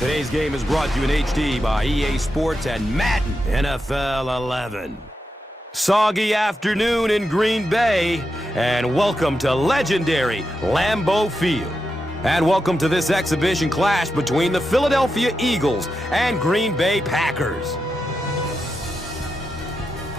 Today's game is brought to you in HD by EA Sports and Madden NFL 11. Soggy afternoon in Green Bay, and welcome to legendary Lambeau Field. And welcome to this exhibition clash between the Philadelphia Eagles and Green Bay Packers.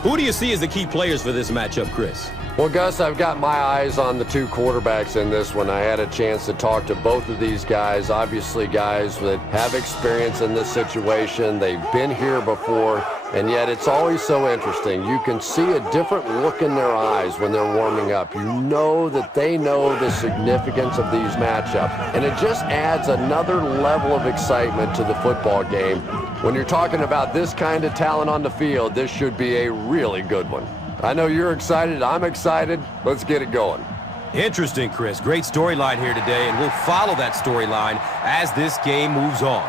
Who do you see as the key players for this matchup, Chris? Well, Gus, I've got my eyes on the two quarterbacks in this one. I had a chance to talk to both of these guys, obviously guys that have experience in this situation. They've been here before, and yet it's always so interesting. You can see a different look in their eyes when they're warming up. You know that they know the significance of these matchups, and it just adds another level of excitement to the football game. When you're talking about this kind of talent on the field, this should be a really good one. I know you're excited. I'm excited. Let's get it going. Interesting, Chris. Great storyline here today, and we'll follow that storyline as this game moves on.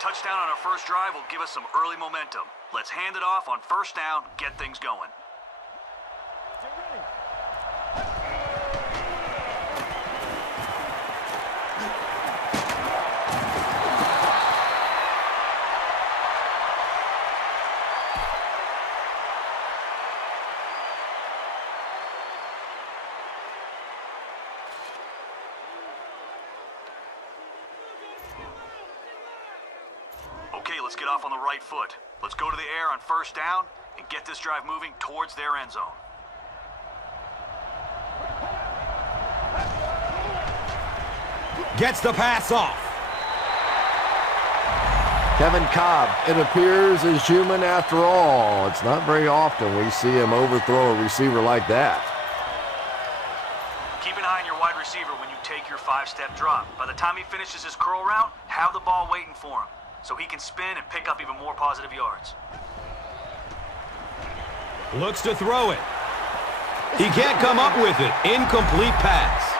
Touchdown on our first drive will give us some early momentum. Let's hand it off on first down, get things going. Okay, let's get off on the right foot. Let's go to the air on first down and get this drive moving towards their end zone. Gets the pass off. Kevin Cobb, it appears, is human after all. It's not very often we see him overthrow a receiver like that. Keep an eye on your wide receiver when you take your five-step drop. By the time he finishes his curl route, have the ball waiting for him, so he can spin and pick up even more positive yards. Looks to throw it. He can't come up with it. Incomplete pass.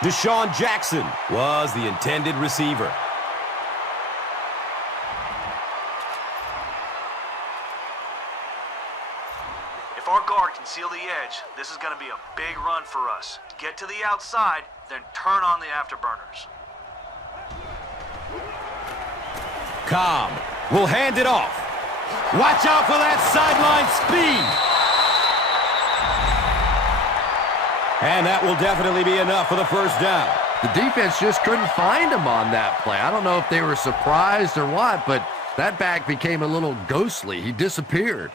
Deshaun Jackson was the intended receiver. If our guard can seal the edge, this is going to be a big run for us. Get to the outside, then turn on the afterburners. Cobb will hand it off. Watch out for that sideline speed. And that will definitely be enough for the first down. The defense just couldn't find him on that play. I don't know if they were surprised or what, but that back became a little ghostly. He disappeared.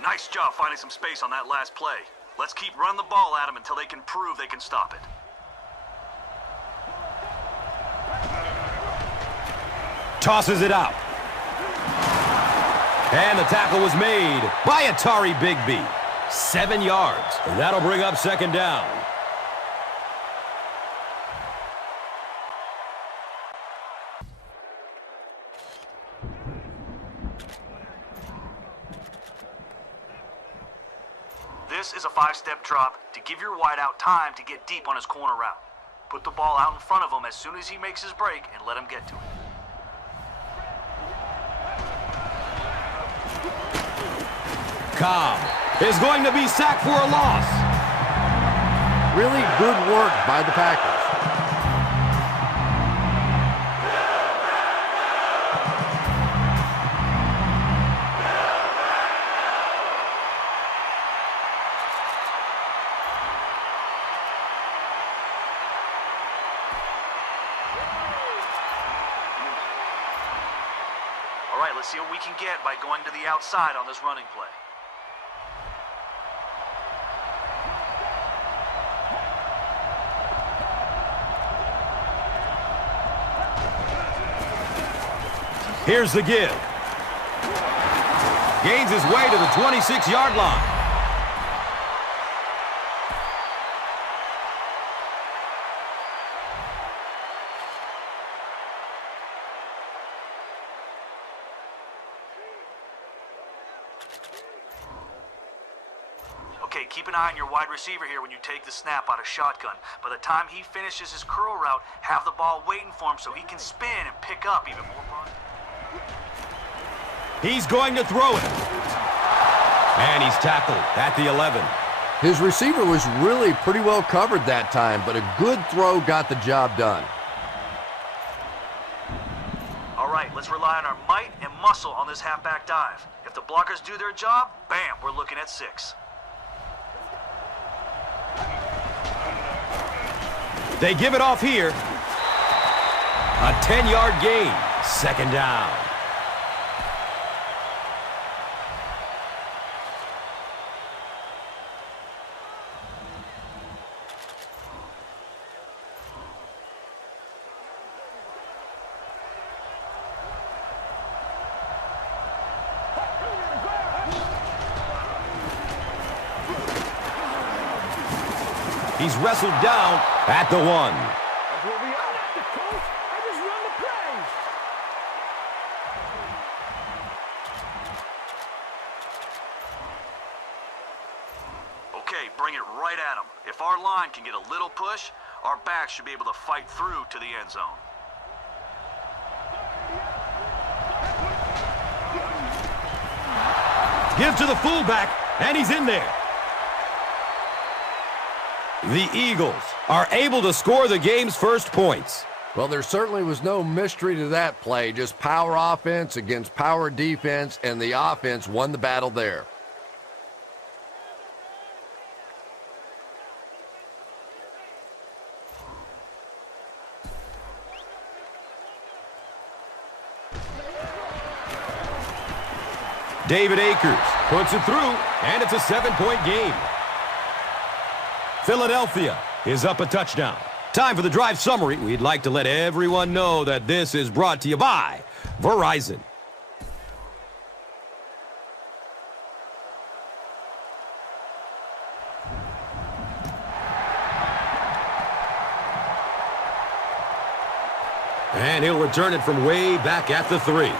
Nice job finding some space on that last play. Let's keep running the ball at them until they can prove they can stop it. Tosses it out. And the tackle was made by Atari Bigby. 7 yards. And that'll bring up second down. This is a five-step drop to give your wideout time to get deep on his corner route. Put the ball out in front of him as soon as he makes his break and let him get to it. Cobb is going to be sacked for a loss. Really good work by the Packers. All right, let's see what we can get by going to the outside on this running play. Here's the give. Gains his way to the 26-yard line. Okay, keep an eye on your wide receiver here when you take the snap out of shotgun. By the time he finishes his curl route, have the ball waiting for him so he can spin and pick up even more. He's going to throw it. And he's tackled at the 11. His receiver was really pretty well covered that time, but a good throw got the job done. All right, let's rely on our might and muscle on this halfback dive. If the blockers do their job, bam, we're looking at 6. They give it off here. A 10-yard gain. Second down. He's wrestled down at the 1. That's what we are after, coach. I just run the plays. Okay, bring it right at him. If our line can get a little push, our backs should be able to fight through to the end zone. Give to the fullback, and he's in there. The Eagles are able to score the game's first points. Well, there certainly was no mystery to that play. Just power offense against power defense, and the offense won the battle there. David Akers puts it through, and it's a 7-point game. Philadelphia is up a touchdown. Time for the drive summary. We'd like to let everyone know that this is brought to you by Verizon. And he'll return it from way back at the 3.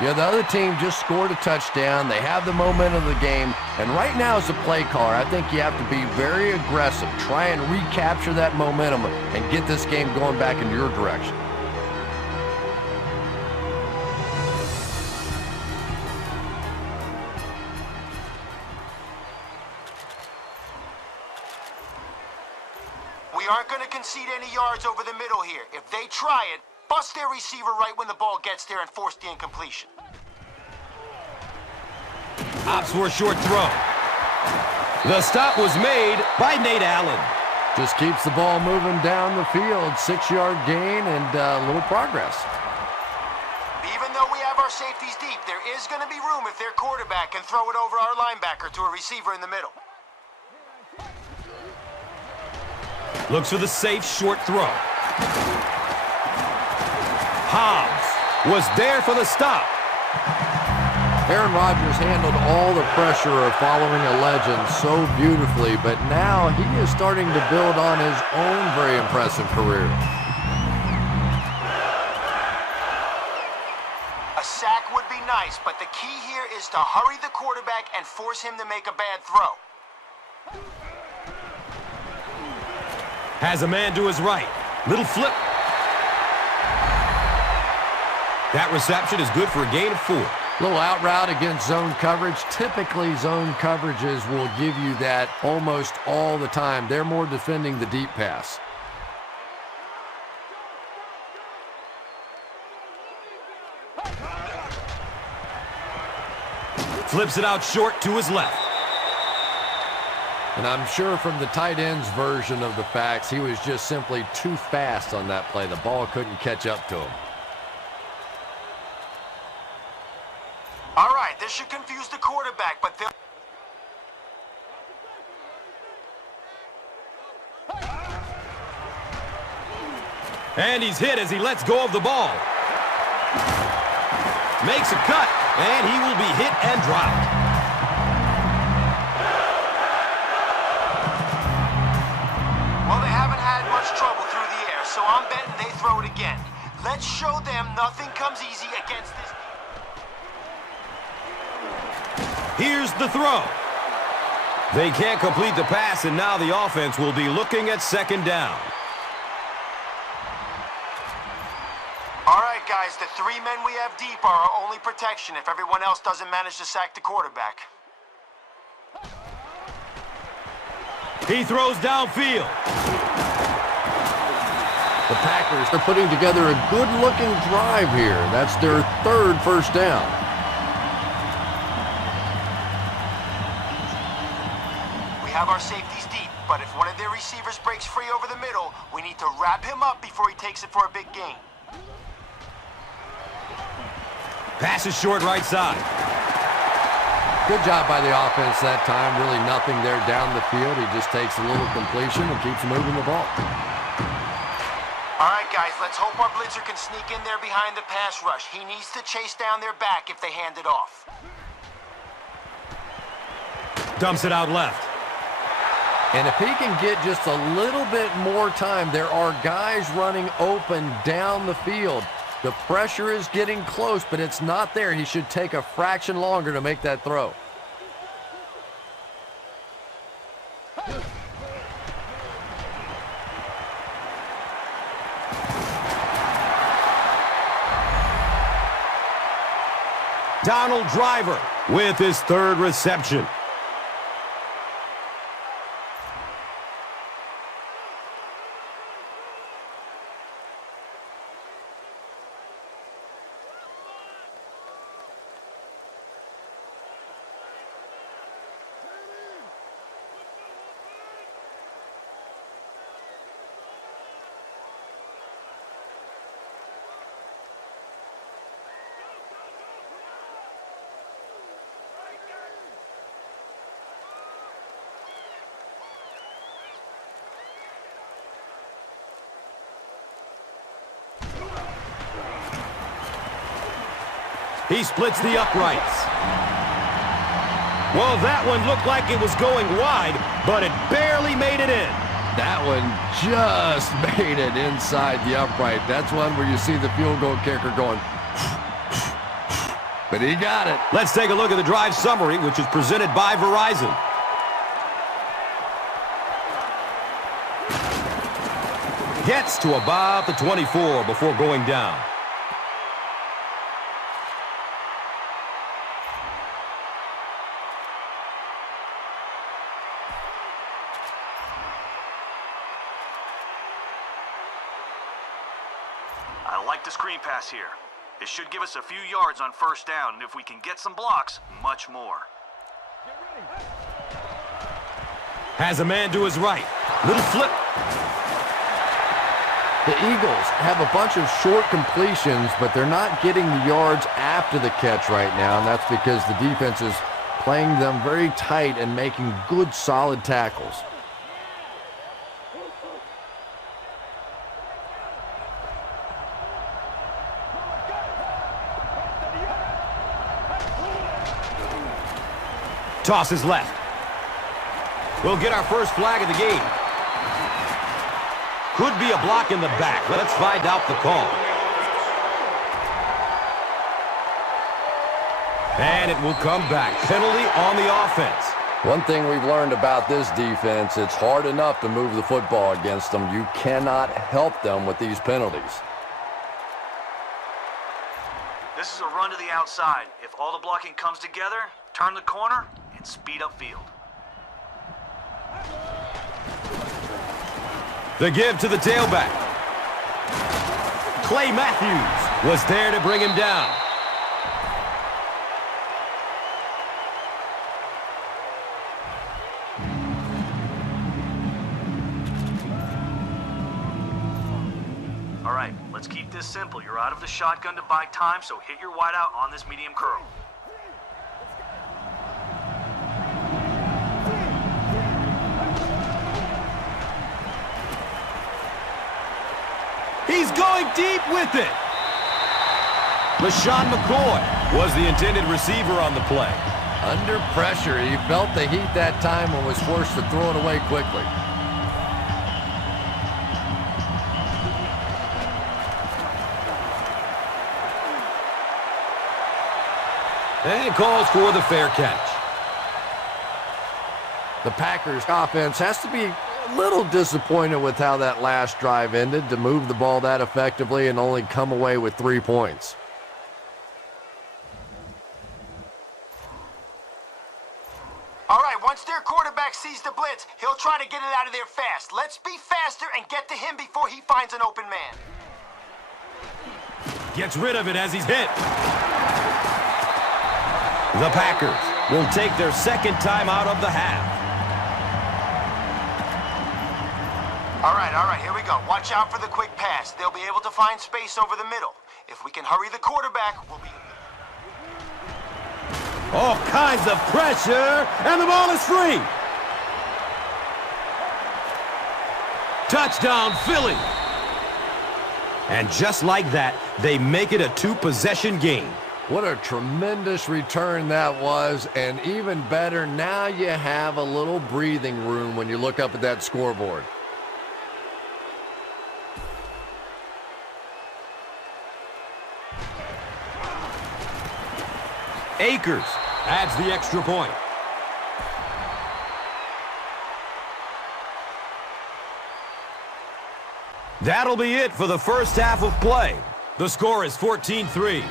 Yeah, the other team just scored a touchdown. They have the momentum of the game. And right now as a play caller, I think you have to be very aggressive. Try and recapture that momentum and get this game going back in your direction. We aren't going to concede any yards over the middle here. If they try it, bust their receiver right when the ball gets there and force the incompletion. Opts for a short throw. The stop was made by Nate Allen. Just keeps the ball moving down the field. 6-yard gain and a little progress. Even though we have our safeties deep, there is going to be room if their quarterback can throw it over our linebacker to a receiver in the middle. Looks for the safe short throw. Hobbs was there for the stop. Aaron Rodgers handled all the pressure of following a legend so beautifully, but now he is starting to build on his own very impressive career. A sack would be nice, but the key here is to hurry the quarterback and force him to make a bad throw. Has a man to his right. Little flip. That reception is good for a gain of 4. Little out route against zone coverage. Typically, zone coverages will give you that almost all the time. They're more defending the deep pass. Flips it out short to his left. And I'm sure from the tight end's version of the facts, he was just simply too fast on that play. The ball couldn't catch up to him. All right, this should confuse the quarterback, but they'll... And he's hit as he lets go of the ball. Makes a cut, and he will be hit and dropped. Well, they haven't had much trouble through the air, so I'm betting they throw it again. Let's show them nothing comes easy against this team. Here's the throw. They can't complete the pass, and now the offense will be looking at second down. All right, guys, the 3 men we have deep are our only protection if everyone else doesn't manage to sack the quarterback. He throws downfield. The Packers are putting together a good-looking drive here. That's their 3rd first down. We have our safeties deep, but if one of their receivers breaks free over the middle, we need to wrap him up before he takes it for a big gain. Pass is short right side. Good job by the offense that time. Really nothing there down the field. He just takes a little completion and keeps moving the ball. All right, guys, let's hope our blitzer can sneak in there behind the pass rush. He needs to chase down their back if they hand it off. Dumps it out left. And if he can get just a little bit more time, there are guys running open down the field. The pressure is getting close, but it's not there. He should take a fraction longer to make that throw. Donald Driver with his 3rd reception. He splits the uprights. Well, that one looked like it was going wide, but it barely made it in. That one just made it inside the upright. That's one where you see the field goal kicker going, but he got it. Let's take a look at the drive summary, which is presented by Verizon. Gets to about the 24 before going down. I like the screen pass here. It should give us a few yards on first down, and if we can get some blocks, much more. Has a man to his right. Little flip. The Eagles have a bunch of short completions, but they're not getting the yards after the catch right now, and that's because the defense is playing them very tight and making good, solid tackles. Tosses left. We'll get our first flag of the game. Could be a block in the back. Let's find out the call. And it will come back. Penalty on the offense. One thing we've learned about this defense, it's hard enough to move the football against them. You cannot help them with these penalties. This is a run to the outside. If all the blocking comes together, turn the corner and speed up field. The give to the tailback. Clay Matthews was there to bring him down. All right, let's keep this simple. You're out of the shotgun to buy time, so hit your wideout on this medium curl. He's going deep with it. LaShawn McCoy was the intended receiver on the play. Under pressure, he felt the heat that time and was forced to throw it away quickly. And calls for the fair catch. The Packers offense has to be a little disappointed with how that last drive ended to move the ball that effectively and only come away with 3 points. All right, once their quarterback sees the blitz, he'll try to get it out of there fast. Let's be faster and get to him before he finds an open man. Gets rid of it as he's hit. The Packers will take their second time out of the half. All right, here we go. Watch out for the quick pass. They'll be able to find space over the middle. If we can hurry the quarterback, we'll be... All kinds of pressure, and the ball is free. Touchdown, Philly. And just like that, they make it a 2-possession game. What a tremendous return that was, and even better, now you have a little breathing room when you look up at that scoreboard. Akers adds the extra point. That'll be it for the first half of play. The score is 14-3.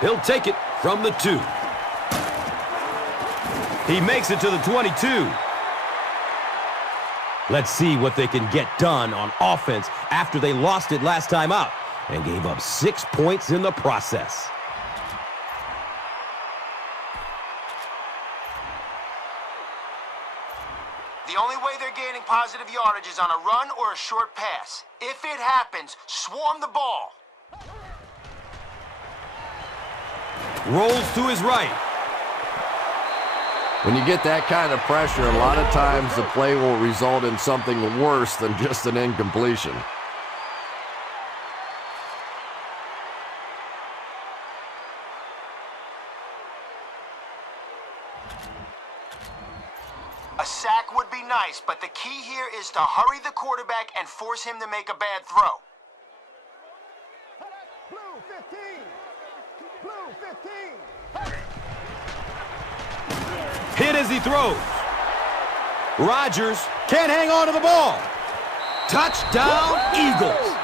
He'll take it from the 2. He makes it to the 22. Let's see what they can get done on offense after they lost it last time out and gave up 6 points in the process. The only way they're gaining positive yardage is on a run or a short pass. If it happens, swarm the ball. Rolls to his right. When you get that kind of pressure, a lot of times the play will result in something worse than just an incompletion. A sack would be nice, but the key here is to hurry the quarterback and force him to make a bad throw. Blue 15. Blue 15. Hit as he throws. Rodgers can't hang on to the ball. Touchdown, Eagles.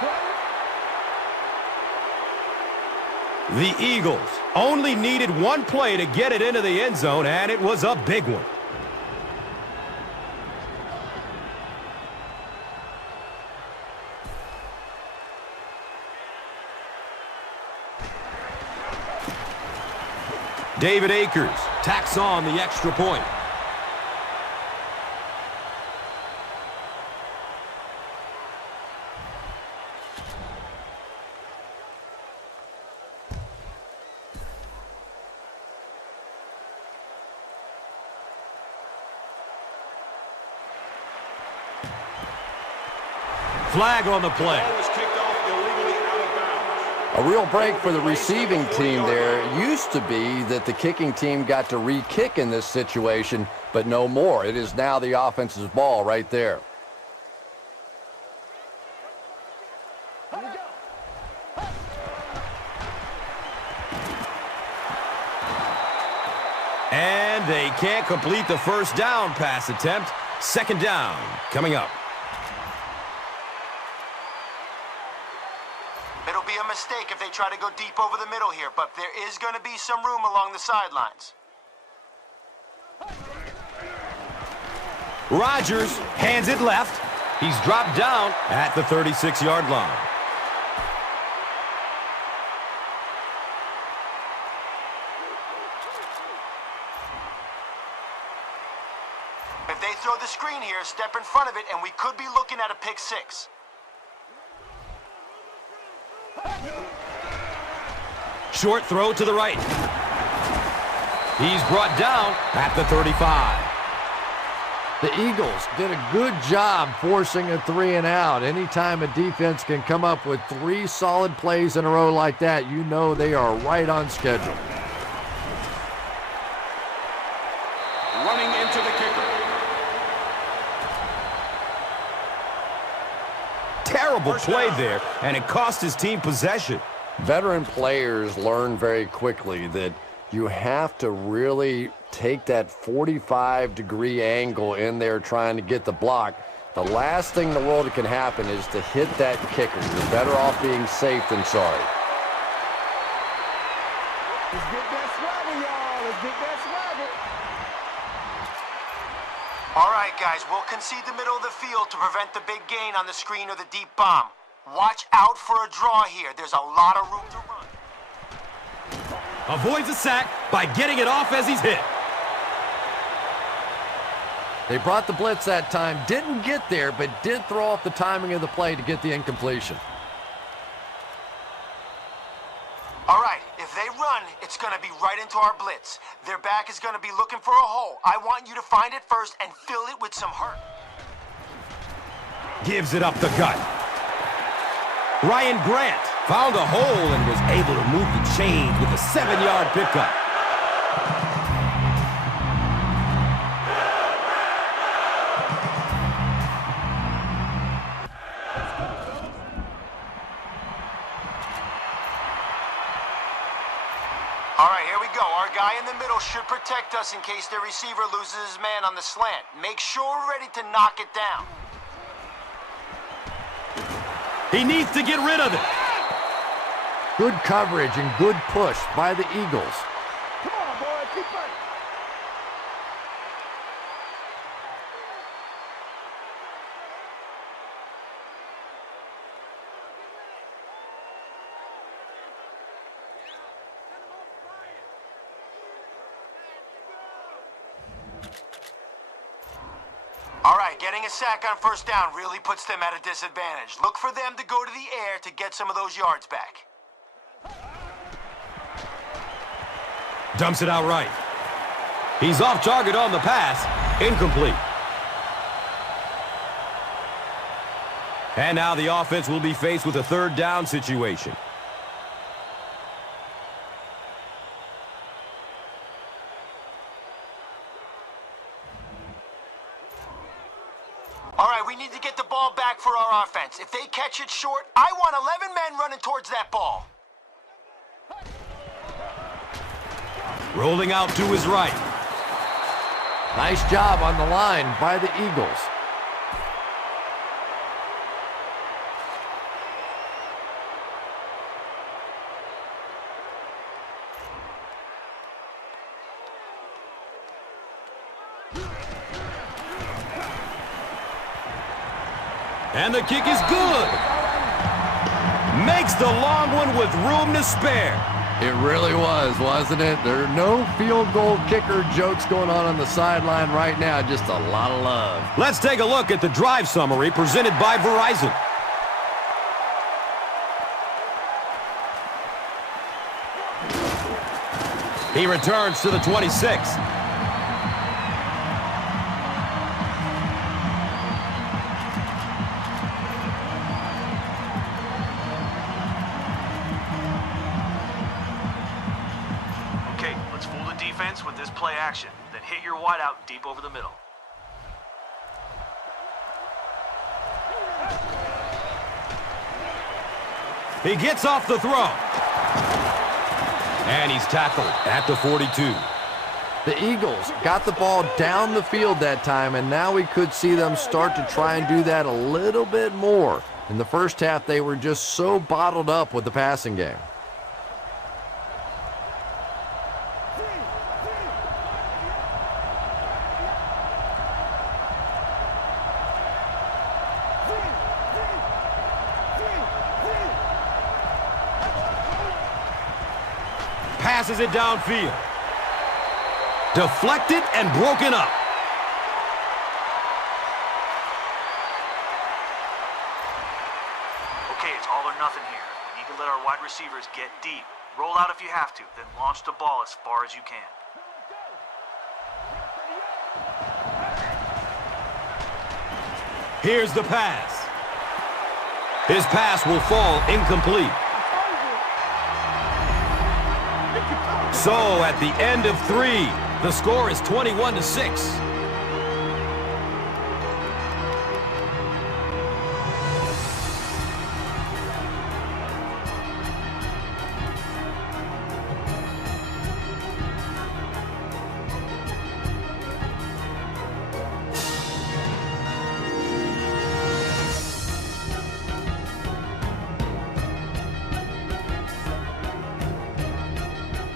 The Eagles only needed one play to get it into the end zone, and it was a big one. David Akers tacks on the extra point. Flag on the play. A real break for the receiving team there. It used to be that the kicking team got to re-kick in this situation, but no more. It is now the offense's ball right there. And they can't complete the first down pass attempt. Second down coming up. It'll be a mistake if they try to go deep over the middle here, but there is going to be some room along the sidelines. Rodgers hands it left. He's dropped down at the 36-yard line. If they throw the screen here, step in front of it, and we could be looking at a pick six. Short throw to the right. He's brought down at the 35. The Eagles did a good job forcing a 3-and-out. Anytime a defense can come up with 3 solid plays in a row like that, you know they are right on schedule. Running into the kicker. Terrible play there, and it cost his team possession. Veteran players learn very quickly that you have to really take that 45-degree angle in there trying to get the block. The last thing in the world that can happen is to hit that kicker. You're better off being safe than sorry. Let's get that swagger, y'all. Let's get that swagger. All right, guys, we'll concede the middle of the field to prevent the big gain on the screen or the deep bomb. Watch out for a draw here. There's a lot of room to run. Avoids a sack by getting it off as he's hit. They brought the blitz that time, didn't get there, but did throw off the timing of the play to get the incompletion. All right, if they run, it's going to be right into our blitz. Their back is going to be looking for a hole. I want you to find it first and fill it with some hurt. Gives it up the gut. Ryan Grant found a hole and was able to move the chains with a 7-yard pickup. All right, here we go. Our guy in the middle should protect us in case their receiver loses his man on the slant. Make sure we're ready to knock it down. He needs to get rid of it. Good coverage and good push by the Eagles. Come on, boy. Keep fighting. All right, getting a sack on first down really puts them at a disadvantage. Look for them to go to the air to get some of those yards back. Dumps it out right. He's off target on the pass. Incomplete. And now the offense will be faced with a third down situation. All right, we need to get the ball back for our offense. If they catch it short, I want 11 men running towards that ball. Rolling out to his right. Nice job on the line by the Eagles. And the kick is good. Makes the long one with room to spare. It really was, wasn't it? There are no field goal kicker jokes going on the sideline right now. Just a lot of love. Let's take a look at the drive summary presented by Verizon. He returns to the 26. With this play action, then hit your wideout deep over the middle. He gets off the throw. And he's tackled at the 42. The Eagles got the ball down the field that time, and now we could see them start to try and do that a little bit more. In the first half, they were just so bottled up with the passing game. Passes it downfield. Deflected and broken up. Okay, it's all or nothing here. We need to let our wide receivers get deep. Roll out if you have to, then launch the ball as far as you can. Here's the pass. His pass will fall incomplete. So at the end of 3, the score is 21-6.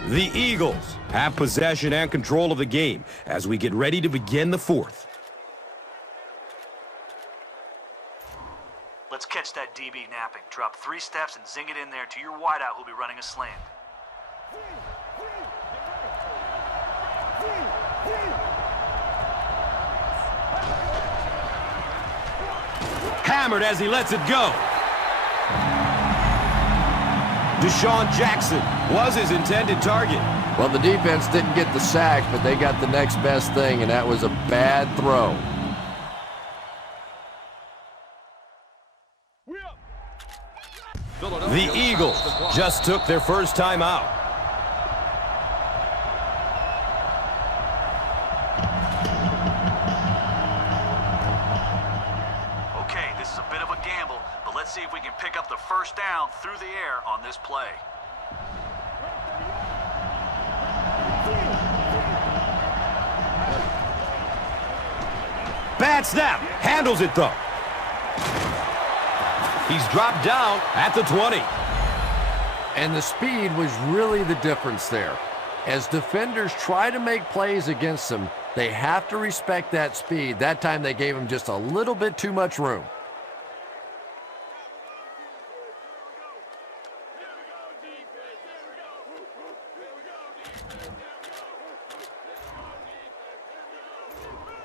The Eagles have possession and control of the game as we get ready to begin the 4th. Let's catch that DB napping. Drop 3 steps and zing it in there to your wideout who'll be running a slant. Hammered as he lets it go. Deshaun Jackson was his intended target. Well, the defense didn't get the sack, but they got the next best thing, and that was a bad throw. The Eagles just took their first time out. Okay, this is a bit of a gamble, but let's see if we can pick up the first down through the air on this play. Bad snap. Handles it, though. He's dropped down at the 20. And the speed was really the difference there. As defenders try to make plays against them, they have to respect that speed. That time they gave him just a little bit too much room.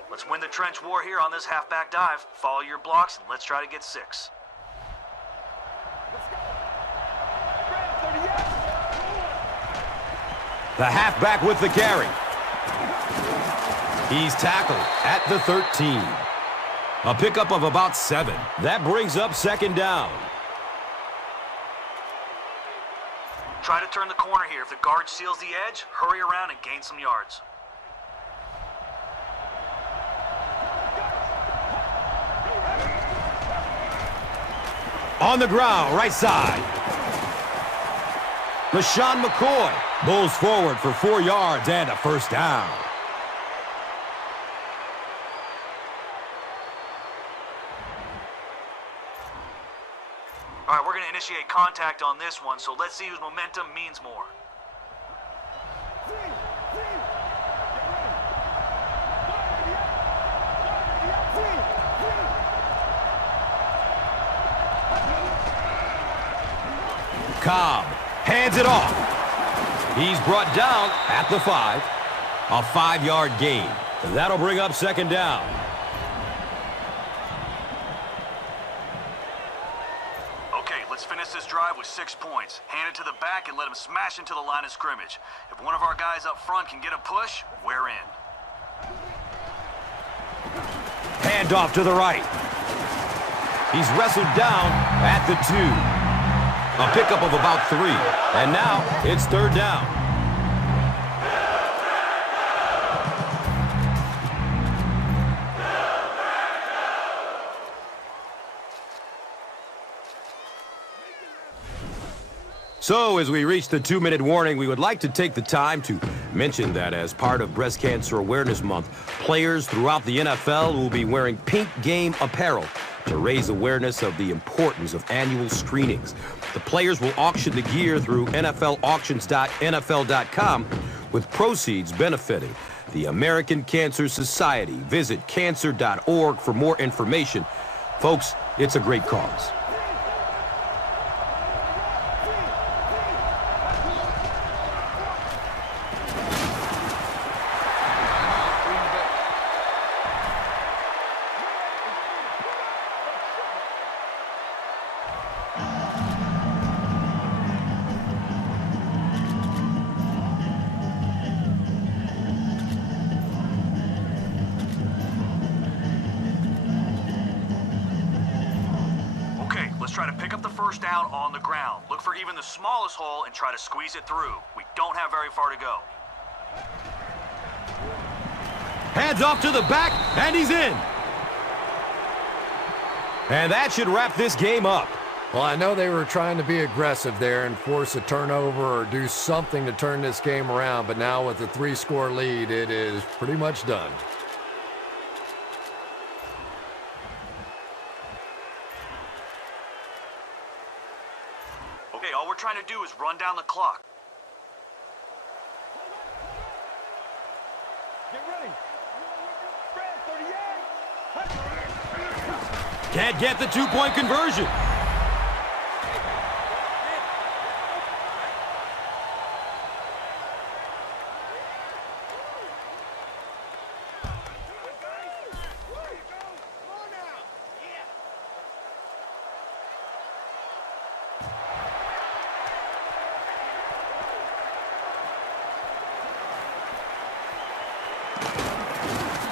Let's win the trench war here on this halfback dive. Follow your blocks, and let's try to get 6. The halfback with the carry. He's tackled at the 13. A pickup of about 7. That brings up 2nd down. Try to turn the corner here. If the guard seals the edge, hurry around and gain some yards. On the ground, right side. LaShawn McCoy pulls forward for 4 yards and a first down. All right, we're going to initiate contact on this one, so let's see whose momentum means more. Cobb hands it off. He's brought down at the 5. A 5-yard gain. That'll bring up 2nd down. Okay, let's finish this drive with 6 points. Hand it to the back and let him smash into the line of scrimmage. If one of our guys up front can get a push, we're in. Hand off to the right. He's wrestled down at the 2. A pickup of about 3. And now it's 3rd down. So as we reach the 2-minute warning, we would like to take the time to Mentioned that as part of Breast Cancer Awareness Month, players throughout the NFL will be wearing pink game apparel to raise awareness of the importance of annual screenings. The players will auction the gear through NFLauctions.nfl.com, with proceeds benefiting the American Cancer Society. Visit cancer.org for more information. Folks, it's a great cause. Let's try to pick up the first down on the ground. Look for even the smallest hole and try to squeeze it through. We don't have very far to go. Hands off to the back, and he's in. And that should wrap this game up. Well, I know they were trying to be aggressive there and force a turnover or do something to turn this game around, but now with a 3-score lead, it is pretty much done. Okay, all we're trying to do is run down the clock. Get ready. Fred, 38. Can't get the two-point conversion.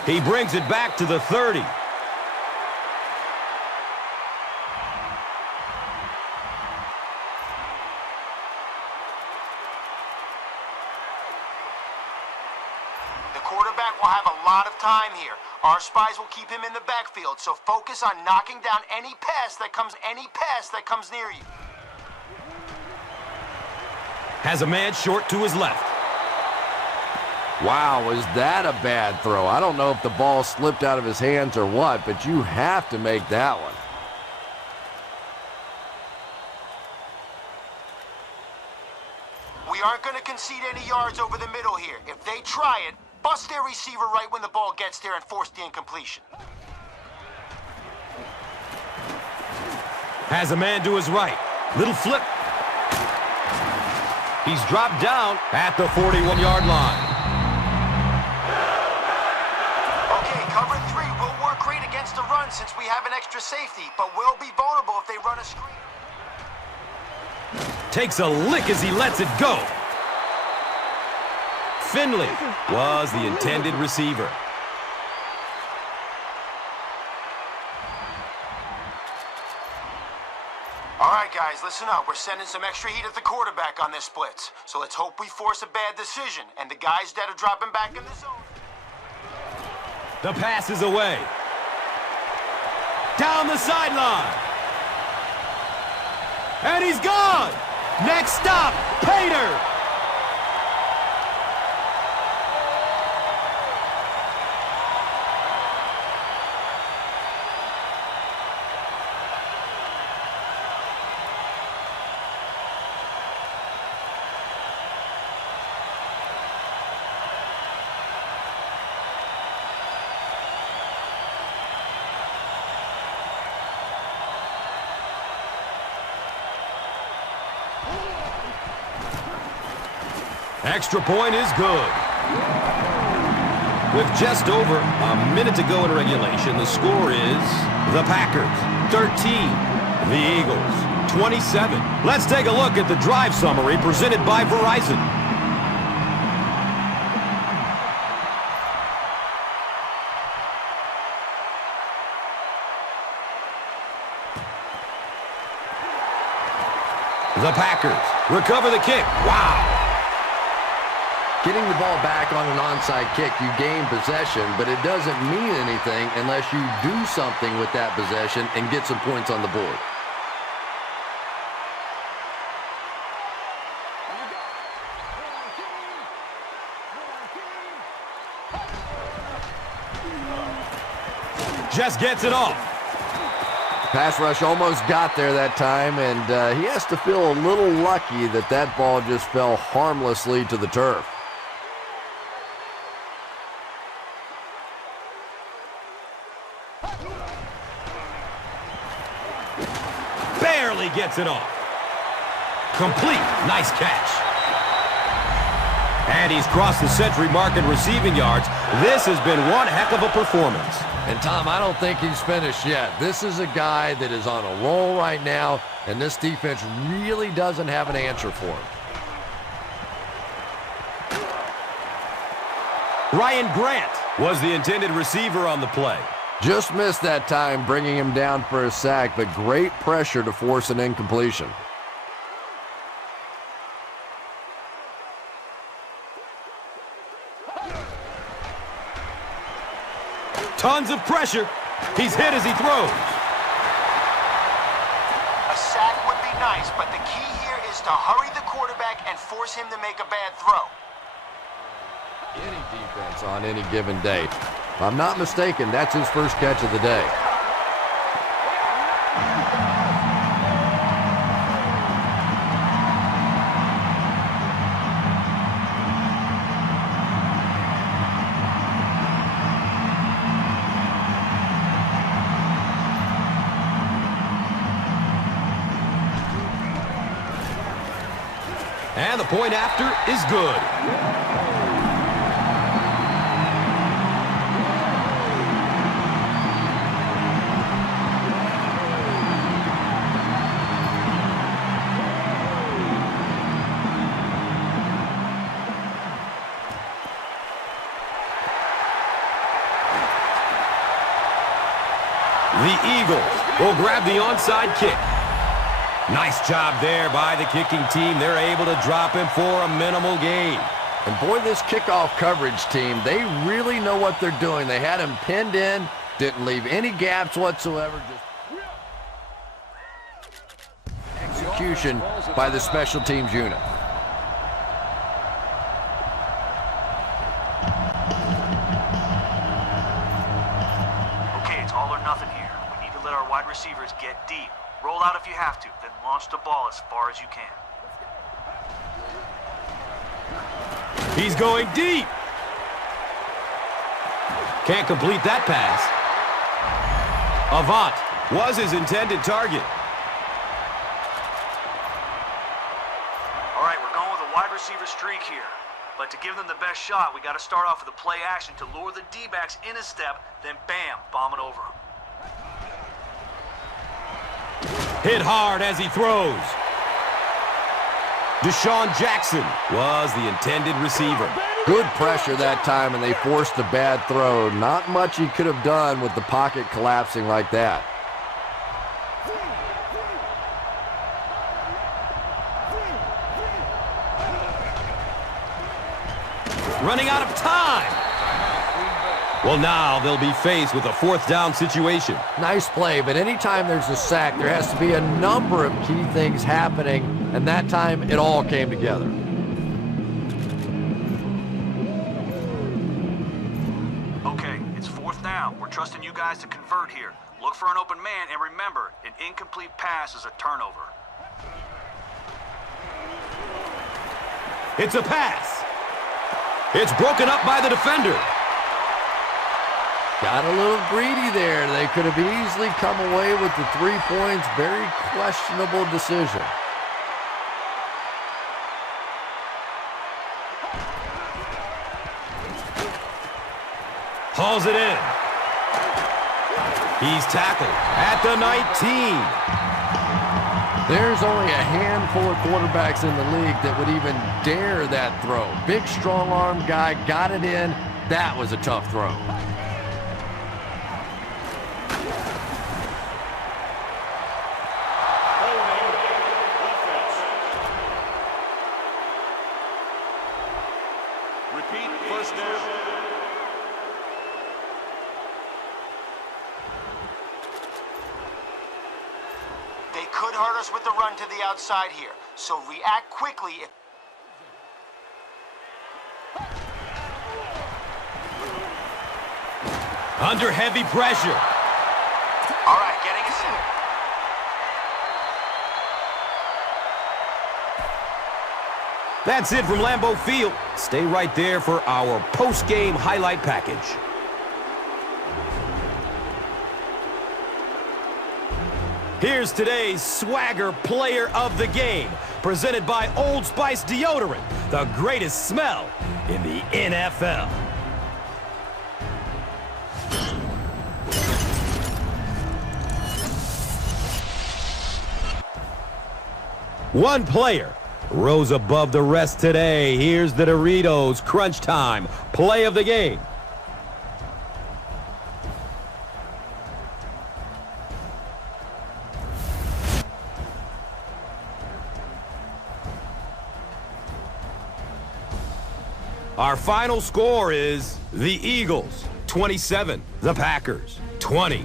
He brings it back to the 30. The quarterback will have a lot of time here. Our spies will keep him in the backfield, so focus on knocking down any pass that comes near you. Has a man short to his left. Wow, was that a bad throw? I don't know if the ball slipped out of his hands or what, but you have to make that one. We aren't going to concede any yards over the middle here. If they try it, bust their receiver right when the ball gets there and force the incompletion. Has a man to his right. Little flip. He's dropped down at the 41-yard line. Cover 3 will work great against the run since we have an extra safety, but will be vulnerable if they run a screen. Takes a lick as he lets it go. Finley was the intended receiver. All right, guys, listen up. We're sending some extra heat at the quarterback on this blitz. So let's hope we force a bad decision, and the guys that are dropping back in the zone. The pass is away. Down the sideline. And he's gone. Next stop, Pater. Extra point is good. With just over a minute to go in regulation, the score is the Packers 13, the Eagles 27. Let's take a look at the drive summary presented by Verizon. The Packers recover the kick. Wow. Getting the ball back on an onside kick, you gain possession, but it doesn't mean anything unless you do something with that possession and get some points on the board. just gets it off. Pass rush almost got there that time, and he has to feel a little lucky that that ball just fell harmlessly to the turf. Barely gets it off. Complete. Nice catch. And he's crossed the century mark in receiving yards. This has been one heck of a performance. And, Tom, I don't think he's finished yet. This is a guy that is on a roll right now, and this defense really doesn't have an answer for him. Ryan Grant was the intended receiver on the play. Just missed that time, bringing him down for a sack, but great pressure to force an incompletion. Tons of pressure. He's hit as he throws. A sack would be nice, but the key here is to hurry the quarterback and force him to make a bad throw. Any defense on any given day. If I'm not mistaken, that's his first catch of the day. And the point after is good. The Eagles will grab the onside kick. Nice job there by the kicking team. They're able to drop him for a minimal gain. And boy, this kickoff coverage team, they really know what they're doing. They had him pinned in, didn't leave any gaps whatsoever. Just execution by the special teams unit. Okay, it's all or nothing here. We need to let our wide receivers get deep. Roll out if you have to, then launch the ball as far as you can. He's going deep. Can't complete that pass. Avant was his intended target. All right, we're going with a wide receiver streak here. But to give them the best shot, we got to start off with a play action to lure the D-backs in a step, then bam, bomb it over them. Hit hard as he throws. Deshaun Jackson was the intended receiver. Good pressure that time, and they forced a bad throw. Not much he could have done with the pocket collapsing like that. Running out of time. Well, now they'll be faced with a fourth down situation. Nice play, but anytime there's a sack, there has to be a number of key things happening, and that time it all came together. Okay, it's fourth down. We're trusting you guys to convert here. Look for an open man, and remember, an incomplete pass is a turnover. It's a pass. It's broken up by the defender. Got a little greedy there. They could have easily come away with the 3 points. Very questionable decision. Hauls it in. He's tackled at the 19. There's only a handful of quarterbacks in the league that would even dare that throw. Big, strong-arm guy got it in. That was a tough throw. Repeat first down. They could hurt us with the run to the outside here, so react quickly if... Under heavy pressure. getting a set. That's it from Lambeau Field. Stay right there for our post-game highlight package. Here's today's Swagger Player of the Game, presented by Old Spice Deodorant, the greatest smell in the NFL. One player rose above the rest today. Here's the Doritos Crunch Time Play of the Game. Our final score is the Eagles 27, the Packers 20.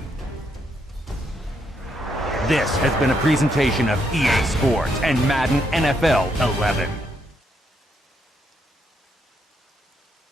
This has been a presentation of EA Sports and Madden NFL 11.